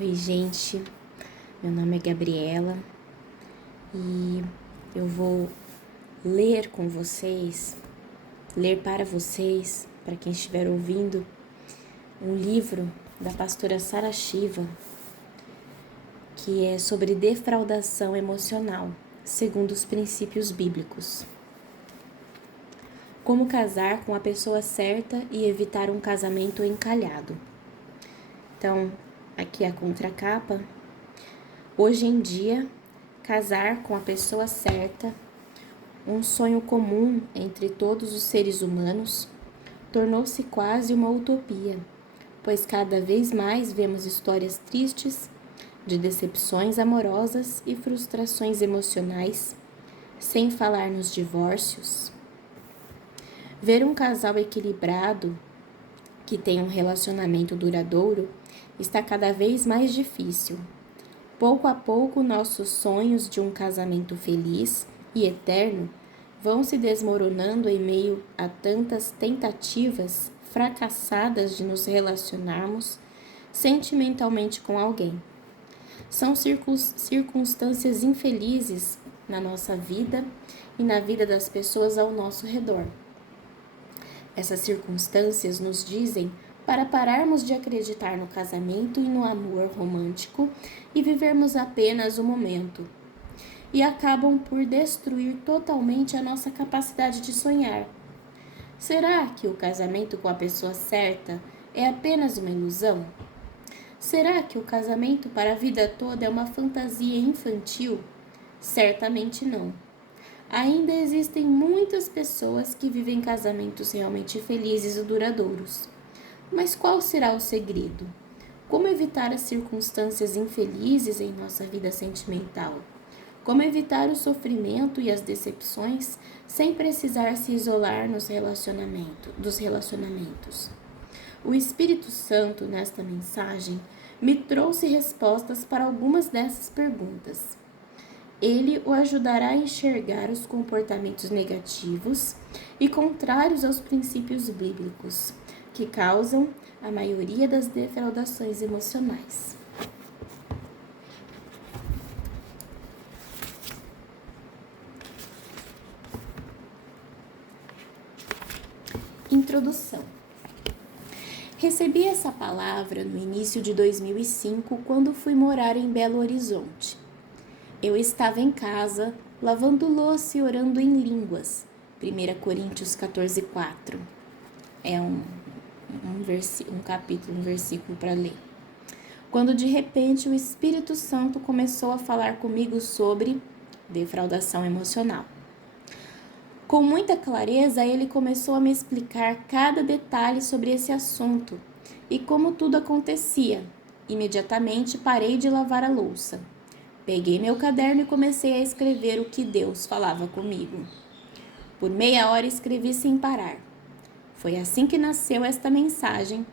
Oi, gente. Meu nome é Gabriela e eu vou ler com vocês, ler para vocês, para quem estiver ouvindo, um livro da pastora Sara Shiva, que é sobre defraudação emocional, segundo os princípios bíblicos. Como casar com a pessoa certa e evitar um casamento encalhado. Então, aqui é a contracapa. Hoje em dia, casar com a pessoa certa, um sonho comum entre todos os seres humanos, tornou-se quase uma utopia, pois cada vez mais vemos histórias tristes de decepções amorosas e frustrações emocionais, sem falar nos divórcios. Ver um casal equilibrado, que tem um relacionamento duradouro, está cada vez mais difícil. Pouco a pouco, nossos sonhos de um casamento feliz e eterno vão se desmoronando em meio a tantas tentativas fracassadas de nos relacionarmos sentimentalmente com alguém. São circunstâncias infelizes na nossa vida e na vida das pessoas ao nosso redor. Essas circunstâncias nos dizem para pararmos de acreditar no casamento e no amor romântico e vivermos apenas o momento. E acabam por destruir totalmente a nossa capacidade de sonhar. Será que o casamento com a pessoa certa é apenas uma ilusão? Será que o casamento para a vida toda é uma fantasia infantil? Certamente não. Ainda existem muitas pessoas que vivem casamentos realmente felizes e duradouros. Mas qual será o segredo? Como evitar as circunstâncias infelizes em nossa vida sentimental? Como evitar o sofrimento e as decepções sem precisar se isolar dos relacionamentos? O Espírito Santo, nesta mensagem, me trouxe respostas para algumas dessas perguntas. Ele o ajudará a enxergar os comportamentos negativos e contrários aos princípios bíblicos, que causam a maioria das defraudações emocionais. Introdução. Recebi essa palavra no início de 2005, quando fui morar em Belo Horizonte. Eu estava em casa, lavando louça e orando em línguas. 1 Coríntios 14:4. É um versículo para ler. Quando de repente o Espírito Santo começou a falar comigo sobre defraudação emocional. Com muita clareza, ele começou a me explicar cada detalhe sobre esse assunto e como tudo acontecia. Imediatamente parei de lavar a louça. Peguei meu caderno e comecei a escrever o que Deus falava comigo. Por meia hora escrevi sem parar. Foi assim que nasceu esta mensagem,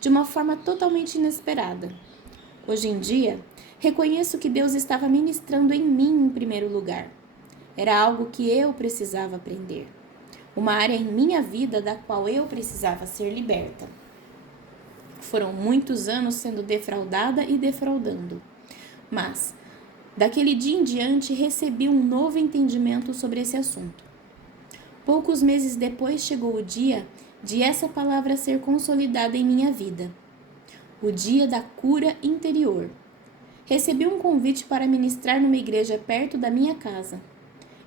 de uma forma totalmente inesperada. Hoje em dia, reconheço que Deus estava ministrando em mim em primeiro lugar. Era algo que eu precisava aprender. Uma área em minha vida da qual eu precisava ser liberta. Foram muitos anos sendo defraudada e defraudando. Mas, daquele dia em diante, recebi um novo entendimento sobre esse assunto. Poucos meses depois chegou o dia de essa palavra ser consolidada em minha vida. O dia da cura interior. Recebi um convite para ministrar numa igreja perto da minha casa.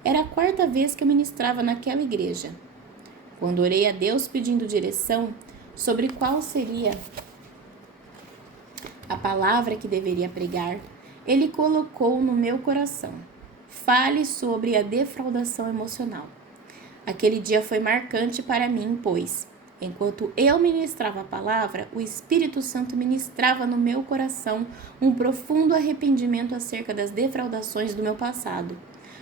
Era a 4ª vez que eu ministrava naquela igreja. Quando orei a Deus pedindo direção sobre qual seria a palavra que deveria pregar, Ele colocou no meu coração: fale sobre a defraudação emocional. Aquele dia foi marcante para mim, pois, enquanto eu ministrava a palavra, o Espírito Santo ministrava no meu coração um profundo arrependimento acerca das defraudações do meu passado.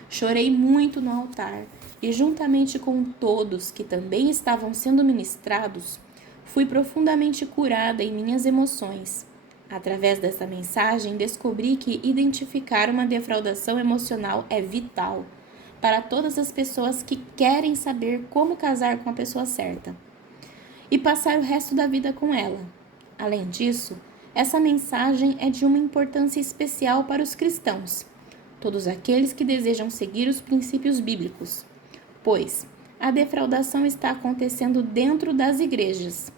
Chorei muito no altar e, juntamente com todos que também estavam sendo ministrados, fui profundamente curada em minhas emoções. Através dessa mensagem, descobri que identificar uma defraudação emocional é vital para todas as pessoas que querem saber como casar com a pessoa certa e passar o resto da vida com ela. Além disso, essa mensagem é de uma importância especial para os cristãos, todos aqueles que desejam seguir os princípios bíblicos, pois a defraudação está acontecendo dentro das igrejas.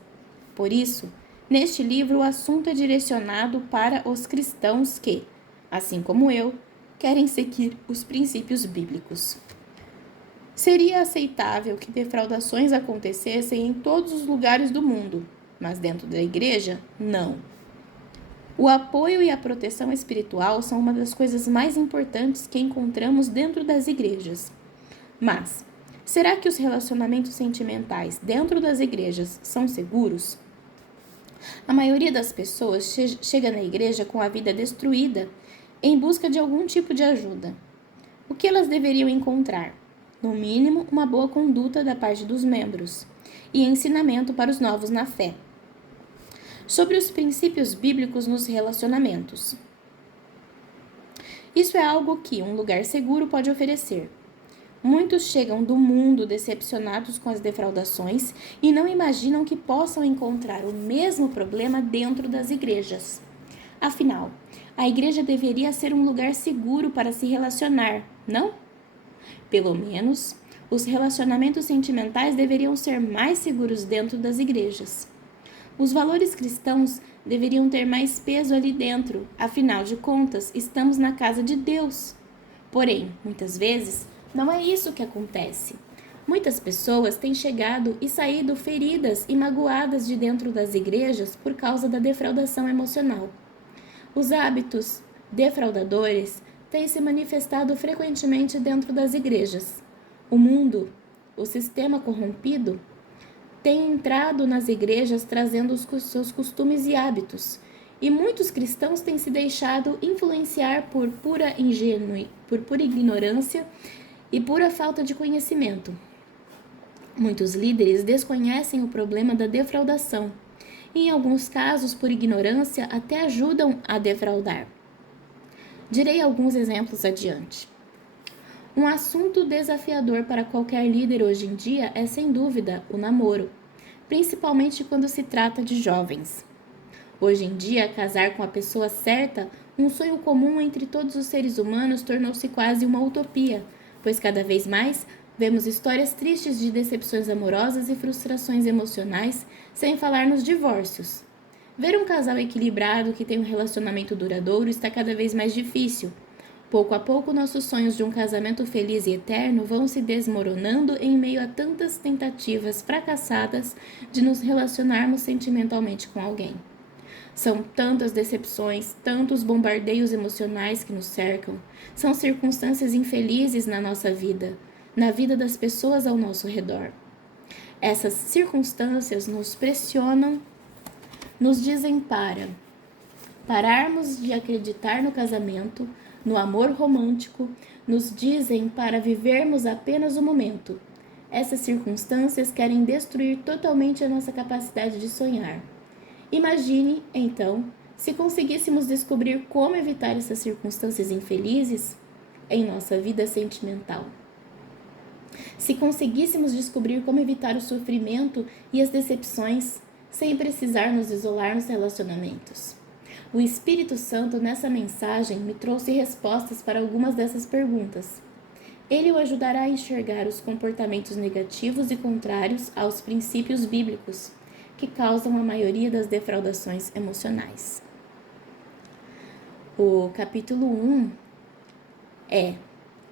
Por isso, neste livro o assunto é direcionado para os cristãos que, assim como eu, querem seguir os princípios bíblicos. Seria aceitável que defraudações acontecessem em todos os lugares do mundo, mas dentro da igreja, não. O apoio e a proteção espiritual são uma das coisas mais importantes que encontramos dentro das igrejas. Mas, será que os relacionamentos sentimentais dentro das igrejas são seguros? A maioria das pessoas chega na igreja com a vida destruída em busca de algum tipo de ajuda. O que elas deveriam encontrar? No mínimo, uma boa conduta da parte dos membros e ensinamento para os novos na fé. Sobre os princípios bíblicos nos relacionamentos. Isso é algo que um lugar seguro pode oferecer. Muitos chegam do mundo decepcionados com as defraudações e não imaginam que possam encontrar o mesmo problema dentro das igrejas. Afinal, a igreja deveria ser um lugar seguro para se relacionar, não? Pelo menos, os relacionamentos sentimentais deveriam ser mais seguros dentro das igrejas. Os valores cristãos deveriam ter mais peso ali dentro, afinal de contas, estamos na casa de Deus. Porém, muitas vezes, não é isso que acontece. Muitas pessoas têm chegado e saído feridas e magoadas de dentro das igrejas por causa da defraudação emocional. Os hábitos defraudadores têm se manifestado frequentemente dentro das igrejas. O mundo, o sistema corrompido, tem entrado nas igrejas trazendo os seus costumes e hábitos, e muitos cristãos têm se deixado influenciar por pura ignorância e pura falta de conhecimento. Muitos líderes desconhecem o problema da defraudação e, em alguns casos, por ignorância, até ajudam a defraudar. Direi alguns exemplos adiante. Um assunto desafiador para qualquer líder hoje em dia é, sem dúvida, o namoro, principalmente quando se trata de jovens. Hoje em dia, casar com a pessoa certa, um sonho comum entre todos os seres humanos, tornou-se quase uma utopia, pois cada vez mais vemos histórias tristes de decepções amorosas e frustrações emocionais, sem falar nos divórcios. Ver um casal equilibrado que tem um relacionamento duradouro está cada vez mais difícil. Pouco a pouco, nossos sonhos de um casamento feliz e eterno vão se desmoronando em meio a tantas tentativas fracassadas de nos relacionarmos sentimentalmente com alguém. São tantas decepções, tantos bombardeios emocionais que nos cercam, são circunstâncias infelizes na nossa vida, na vida das pessoas ao nosso redor. Essas circunstâncias nos pressionam, nos dizem para pararmos de acreditar no casamento, no amor romântico, nos dizem para vivermos apenas o momento. Essas circunstâncias querem destruir totalmente a nossa capacidade de sonhar. Imagine, então, se conseguíssemos descobrir como evitar essas circunstâncias infelizes em nossa vida sentimental. Se conseguíssemos descobrir como evitar o sofrimento e as decepções sem precisar nos isolar nos relacionamentos. O Espírito Santo, nessa mensagem, me trouxe respostas para algumas dessas perguntas. Ele o ajudará a enxergar os comportamentos negativos e contrários aos princípios bíblicos, que causam a maioria das defraudações emocionais. O capítulo 1 é: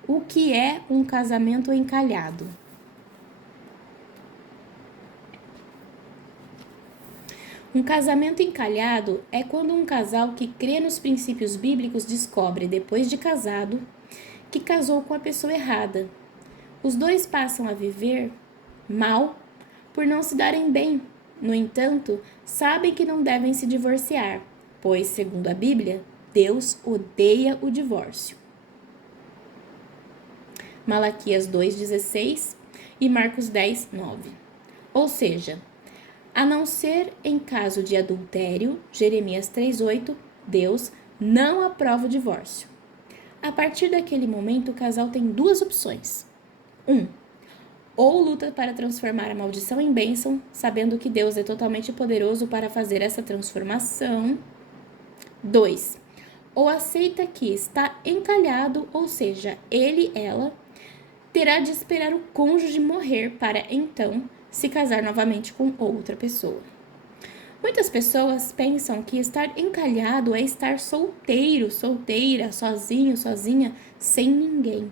o que é um casamento encalhado? Um casamento encalhado é quando um casal que crê nos princípios bíblicos descobre, depois de casado, que casou com a pessoa errada. Os dois passam a viver mal por não se darem bem. No entanto, sabem que não devem se divorciar, pois, segundo a Bíblia, Deus odeia o divórcio. Malaquias 2,16 e Marcos 10,9. Ou seja, a não ser em caso de adultério, Jeremias 3,8, Deus não aprova o divórcio. A partir daquele momento, o casal tem duas opções. 1. Ou luta para transformar a maldição em bênção, sabendo que Deus é totalmente poderoso para fazer essa transformação. 2. Ou aceita que está encalhado, ou seja, ele, ela, terá de esperar o cônjuge morrer para, então, se casar novamente com outra pessoa. Muitas pessoas pensam que estar encalhado é estar solteiro, solteira, sozinho, sozinha, sem ninguém.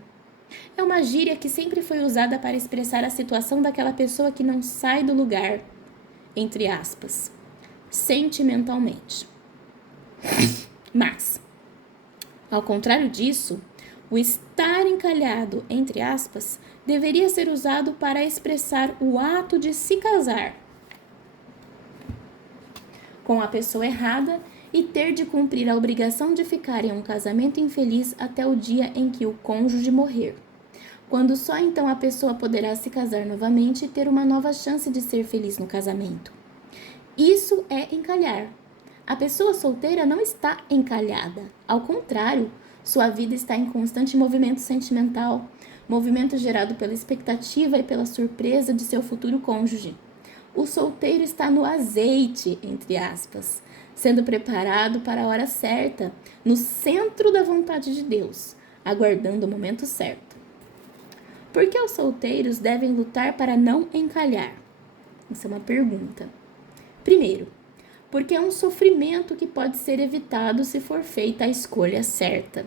É uma gíria que sempre foi usada para expressar a situação daquela pessoa que não sai do lugar, entre aspas, sentimentalmente. Mas, ao contrário disso, o estar encalhado, entre aspas, deveria ser usado para expressar o ato de se casar com a pessoa errada e ter de cumprir a obrigação de ficar em um casamento infeliz até o dia em que o cônjuge morrer, quando só então a pessoa poderá se casar novamente e ter uma nova chance de ser feliz no casamento. Isso é encalhar. A pessoa solteira não está encalhada. Ao contrário, sua vida está em constante movimento sentimental, movimento gerado pela expectativa e pela surpresa de seu futuro cônjuge. O solteiro está no azeite, entre aspas, sendo preparado para a hora certa, no centro da vontade de Deus, aguardando o momento certo. Por que os solteiros devem lutar para não encalhar? Essa é uma pergunta. Primeiro, porque é um sofrimento que pode ser evitado se for feita a escolha certa.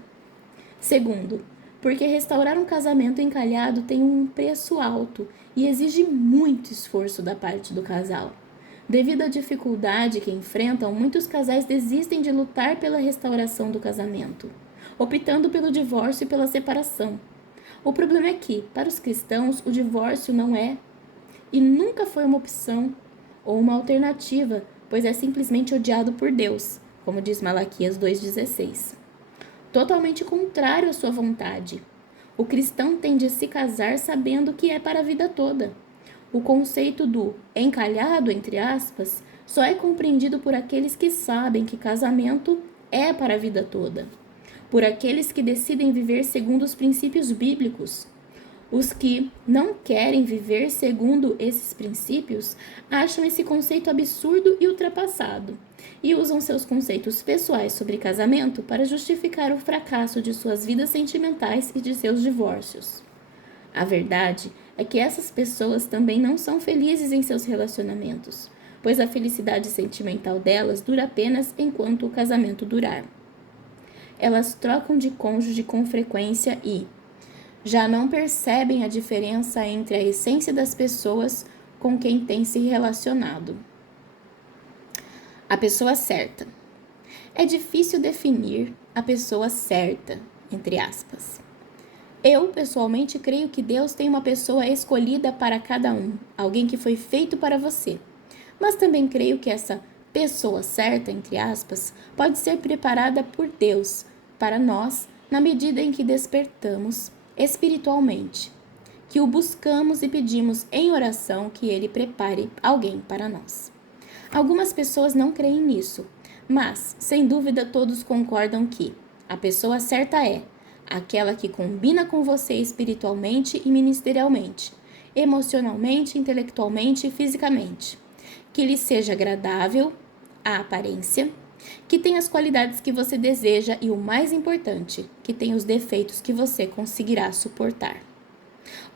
Segundo, porque restaurar um casamento encalhado tem um preço alto e exige muito esforço da parte do casal. Devido à dificuldade que enfrentam, muitos casais desistem de lutar pela restauração do casamento, optando pelo divórcio e pela separação. O problema é que, para os cristãos, o divórcio não é e nunca foi uma opção ou uma alternativa, pois é simplesmente odiado por Deus, como diz Malaquias 2,16. Totalmente contrário à sua vontade. O cristão tem de se casar sabendo que é para a vida toda. O conceito do encalhado, entre aspas, só é compreendido por aqueles que sabem que casamento é para a vida toda. Por aqueles que decidem viver segundo os princípios bíblicos. Os que não querem viver segundo esses princípios acham esse conceito absurdo e ultrapassado e usam seus conceitos pessoais sobre casamento para justificar o fracasso de suas vidas sentimentais e de seus divórcios. A verdade é que essas pessoas também não são felizes em seus relacionamentos, pois a felicidade sentimental delas dura apenas enquanto o casamento durar. Elas trocam de cônjuge com frequência e já não percebem a diferença entre a essência das pessoas com quem têm se relacionado. A pessoa certa. É difícil definir a pessoa certa, entre aspas. Eu, pessoalmente, creio que Deus tem uma pessoa escolhida para cada um, alguém que foi feito para você. Mas também creio que essa pessoa certa, entre aspas, pode ser preparada por Deus para nós na medida em que despertamos espiritualmente, que o buscamos e pedimos em oração que Ele prepare alguém para nós. Algumas pessoas não creem nisso, mas, sem dúvida, todos concordam que a pessoa certa é aquela que combina com você espiritualmente e ministerialmente, emocionalmente, intelectualmente e fisicamente, que lhe seja agradável a aparência, que tenha as qualidades que você deseja e, o mais importante, que tenha os defeitos que você conseguirá suportar.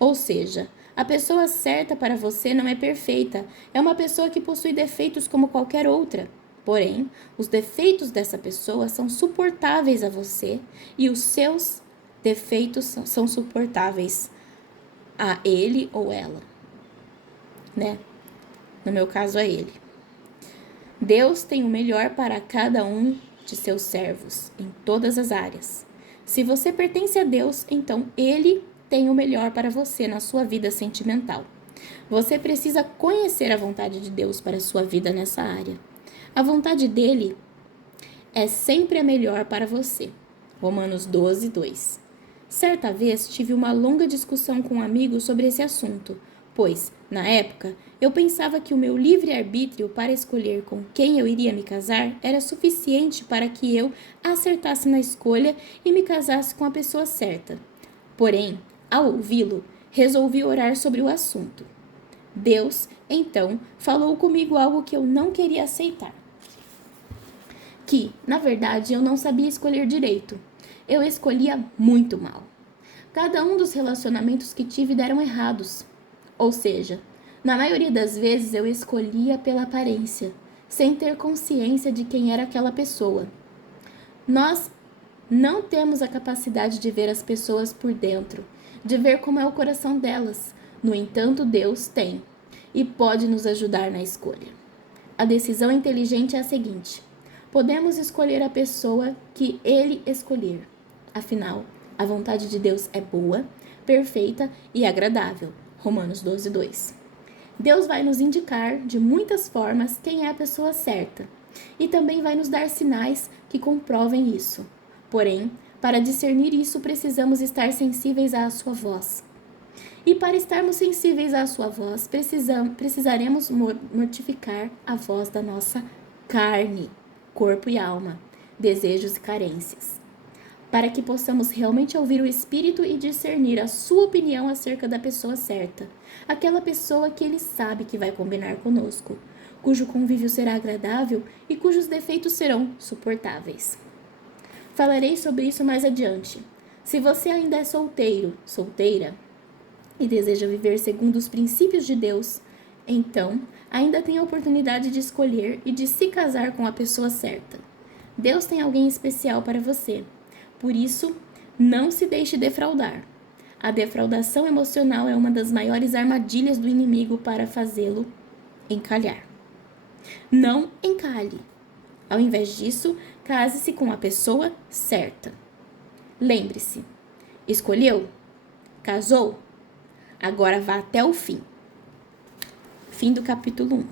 Ou seja, a pessoa certa para você não é perfeita, é uma pessoa que possui defeitos como qualquer outra. Porém, os defeitos dessa pessoa são suportáveis a você e os seus defeitos são suportáveis a ele ou ela, né? No meu caso, a ele. Deus tem o melhor para cada um de seus servos, em todas as áreas. Se você pertence a Deus, então Ele tem o melhor para você na sua vida sentimental. Você precisa conhecer a vontade de Deus para a sua vida nessa área. A vontade dele é sempre a melhor para você. Romanos 12, 2. Certa vez tive uma longa discussão com um amigo sobre esse assunto, pois, na época, eu pensava que o meu livre-arbítrio para escolher com quem eu iria me casar era suficiente para que eu acertasse na escolha e me casasse com a pessoa certa. Porém, ao ouvi-lo, resolvi orar sobre o assunto. Deus, então, falou comigo algo que eu não queria aceitar. que, na verdade, eu não sabia escolher direito. Eu escolhia muito mal. Cada um dos relacionamentos que tive deram errados. Ou seja, na maioria das vezes eu escolhia pela aparência, sem ter consciência de quem era aquela pessoa. Nós não temos a capacidade de ver as pessoas por dentro, de ver como é o coração delas. No entanto, Deus tem e pode nos ajudar na escolha. A decisão inteligente é a seguinte: podemos escolher a pessoa que Ele escolher. Afinal, a vontade de Deus é boa, perfeita e agradável. Romanos 12:2. Deus vai nos indicar de muitas formas quem é a pessoa certa e também vai nos dar sinais que comprovem isso. Porém, para discernir isso, precisamos estar sensíveis à sua voz. E para estarmos sensíveis à sua voz, precisaremos mortificar a voz da nossa carne, corpo e alma, desejos e carências, para que possamos realmente ouvir o Espírito e discernir a sua opinião acerca da pessoa certa, aquela pessoa que ele sabe que vai combinar conosco, cujo convívio será agradável e cujos defeitos serão suportáveis. Falarei sobre isso mais adiante. Se você ainda é solteiro, solteira, e deseja viver segundo os princípios de Deus, então ainda tem a oportunidade de escolher e de se casar com a pessoa certa. Deus tem alguém especial para você. Por isso, não se deixe defraudar. A defraudação emocional é uma das maiores armadilhas do inimigo para fazê-lo encalhar. Não encalhe. Ao invés disso, case-se com a pessoa certa. Lembre-se, escolheu? Casou? Agora vá até o fim. Fim do capítulo 1.